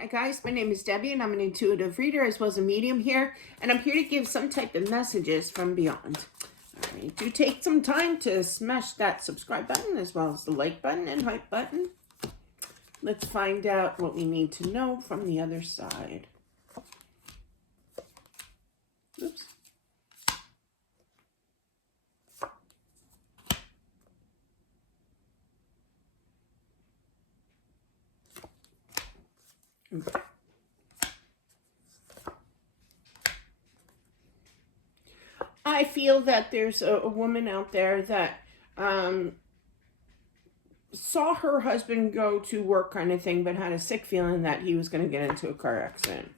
Hi guys, my name is Debbie and I'm an intuitive reader as well as a medium here, and I'm here to give some type of messages from beyond. Alright, do take some time to smash that subscribe button as well as the like button and hype button. Let's find out what we need to know from the other side. Oops. Okay. I feel that there's a woman out there that saw her husband go to work kind of thing, but had a sick feeling that he was going to get into a car accident.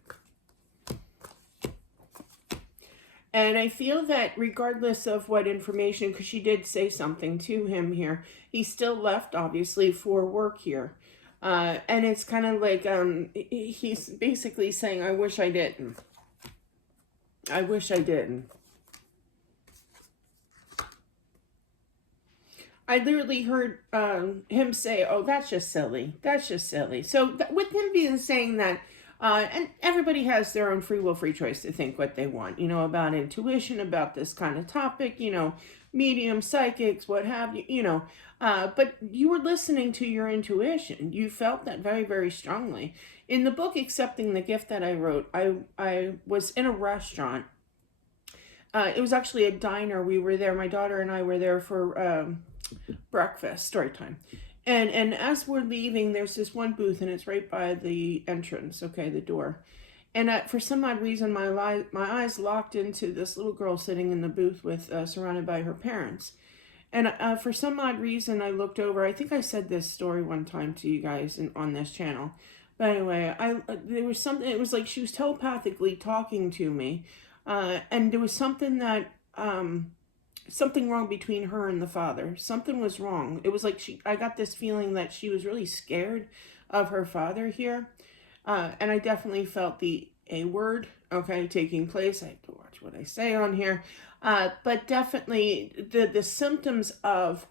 And I feel that regardless of what information, because she did say something to him here, he still left, obviously, for work here. And it's kind of like he's basically saying, I wish I didn't. I wish I didn't. I literally heard him say, oh, that's just silly. That's just silly. So with him being saying that, and everybody has their own free will, free choice to think what they want, about intuition, about this kind of topic, medium, psychics, what have you, but you were listening to your intuition. You felt that very, very strongly. In the book, Accepting the Gift that I wrote, I was in a restaurant. It was actually a diner. We were there. My daughter and I were there for breakfast, story time. And as we're leaving, there's this one booth, and it's right by the entrance, okay, the door. And for some odd reason, my eyes locked into this little girl sitting in the booth with surrounded by her parents. And for some odd reason, I looked over. I think I said this story one time to you guys on this channel. But anyway, there was something. It was like she was telepathically talking to me, and there was something that something wrong between her and the father. Something was wrong. It was like I got this feeling that she was really scared of her father here. And I definitely felt the A word, okay, taking place. I have to watch what I say on here. But definitely the symptoms of,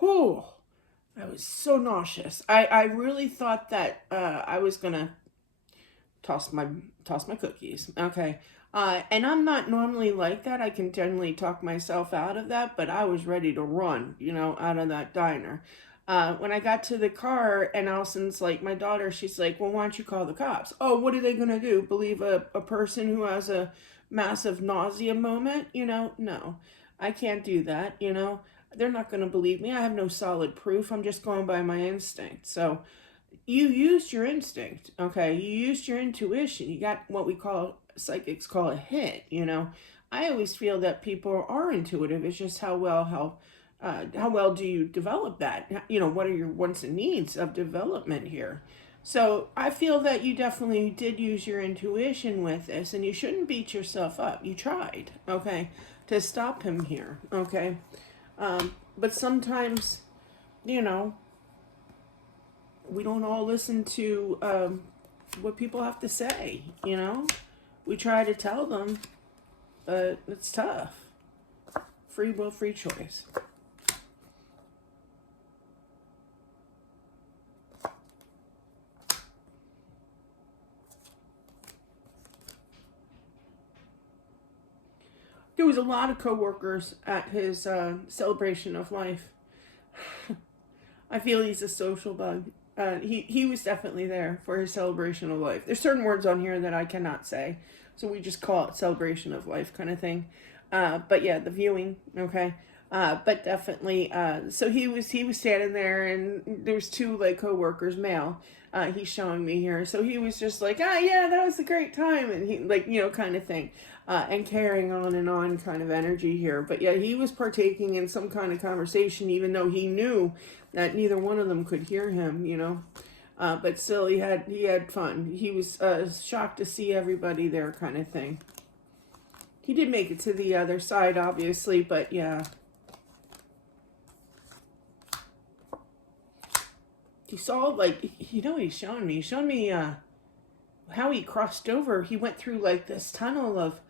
I was so nauseous. I really thought that I was going to toss my cookies, okay. And I'm not normally like that. I can generally talk myself out of that, but I was ready to run, out of that diner. When I got to the car, and Allison's like, my daughter, she's like, well, why don't you call the cops? Oh, what are they going to do? Believe a person who has a massive nausea moment? No, I can't do that. They're not going to believe me. I have no solid proof. I'm just going by my instinct. So you used your instinct, okay? You used your intuition. You got what we call, psychics call a hit, I always feel that people are intuitive. It's just how well do you develop that? What are your wants and needs of development here? So I feel that you definitely did use your intuition with this, and you shouldn't beat yourself up. You tried, okay, to stop him here, okay? But sometimes, we don't all listen to what people have to say, We try to tell them, but it's tough. Free will, free choice. There was a lot of coworkers at his celebration of life. I feel he's a social bug. He was definitely there for his celebration of life. There's certain words on here that I cannot say, so we just call it celebration of life kind of thing. But yeah, the viewing, okay. But definitely, so he was standing there, and there was two like co-workers, male. He's showing me here, so he was just like, yeah, that was a great time, and he like kind of thing, and carrying on and on kind of energy here. But yeah, he was partaking in some kind of conversation, even though he knew that neither one of them could hear him, but still he had fun. He was shocked to see everybody there kind of thing. He did make it to the other side, obviously, but yeah. He saw, like, what he's showing me? He's showing me how he crossed over. He went through, like, this tunnel of,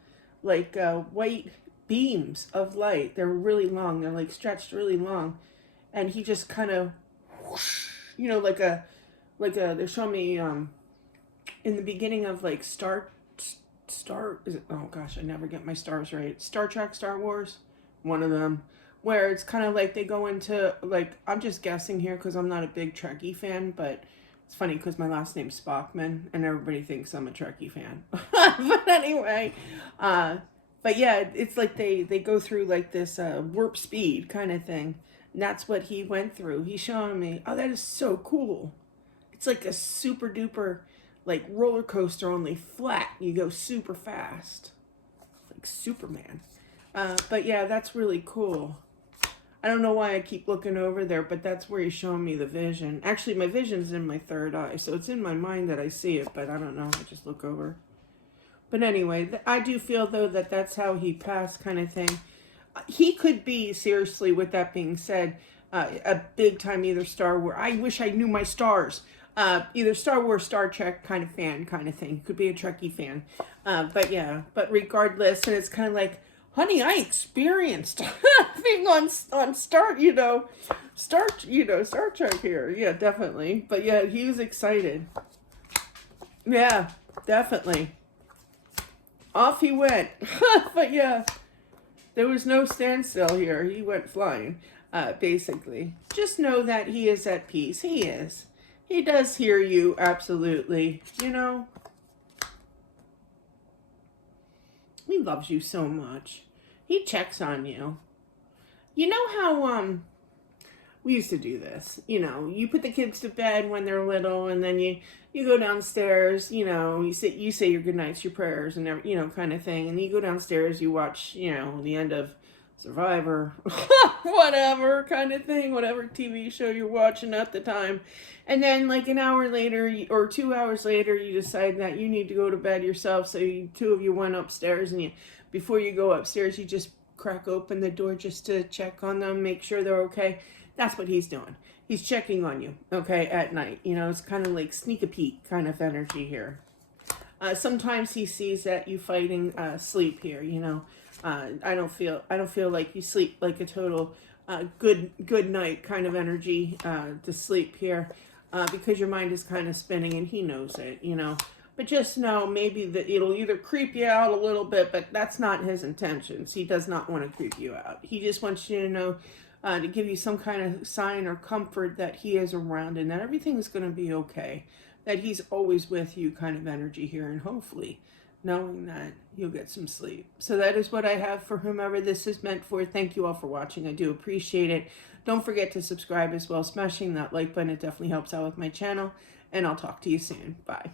like, white beams of light. They're really long. They're, like, stretched really long. And he just kind of, whoosh, they're showing me in the beginning of like Star is it, oh gosh, I never get my stars right. Star Trek, Star Wars, one of them, where it's kind of like they go into like, I'm just guessing here because I'm not a big Trekkie fan, but it's funny because my last name's Spockman and everybody thinks I'm a Trekkie fan. But anyway, but yeah, it's like they go through like this warp speed kind of thing. And that's what he went through. He's showing me, oh, that is so cool. It's like a super duper like roller coaster, only flat. You go super fast, like Superman. But yeah, that's really cool. I don't know why I keep looking over there, but that's where he's showing me the vision. Actually, my vision's in my third eye, so it's in my mind that I see it, but I don't know. I just look over. But anyway, I do feel, though, that that's how he passed kind of thing. He could be, seriously, with that being said, a big-time either Star Wars. I wish I knew my stars. Either Star Wars, Star Trek kind of fan kind of thing. Could be a Trekkie fan. But yeah, but regardless, and it's kind of like, honey, I experienced being on Star Trek here. Yeah, definitely. But yeah, he was excited. Yeah, definitely. Off he went. But yeah, there was no standstill here. He went flying, basically. Just know that he is at peace. He is. He does hear you, absolutely. You know, he loves you so much. He checks on you. You know how, we used to do this. You know, you put the kids to bed when they're little, and then you go downstairs, you know, you say your good nights, your prayers, and you know, kind of thing. And you go downstairs, you watch, you know, the end of Survivor, whatever kind of thing, whatever TV show you're watching at the time. And then like an hour later or 2 hours later, you decide that you need to go to bed yourself. So two of you went upstairs, and before you go upstairs, you just crack open the door just to check on them, make sure they're okay. That's what he's doing. He's checking on you, okay, at night. You know, it's kind of like sneak a peek kind of energy here. Sometimes he sees that you fighting sleep here, you know. I don't feel like you sleep like a total good night kind of energy to sleep here, because your mind is kind of spinning, and he knows it, you know. But just know maybe that it'll either creep you out a little bit, but that's not his intentions. He does not want to creep you out. He just wants you to know, to give you some kind of sign or comfort that he is around and that everything's going to be okay, that he's always with you kind of energy here, and hopefully knowing that you'll get some sleep. So that is what I have for whomever this is meant for. Thank you all for watching. I do appreciate it. Don't forget to subscribe as well. Smashing that like button, it definitely helps out with my channel, and I'll talk to you soon. Bye.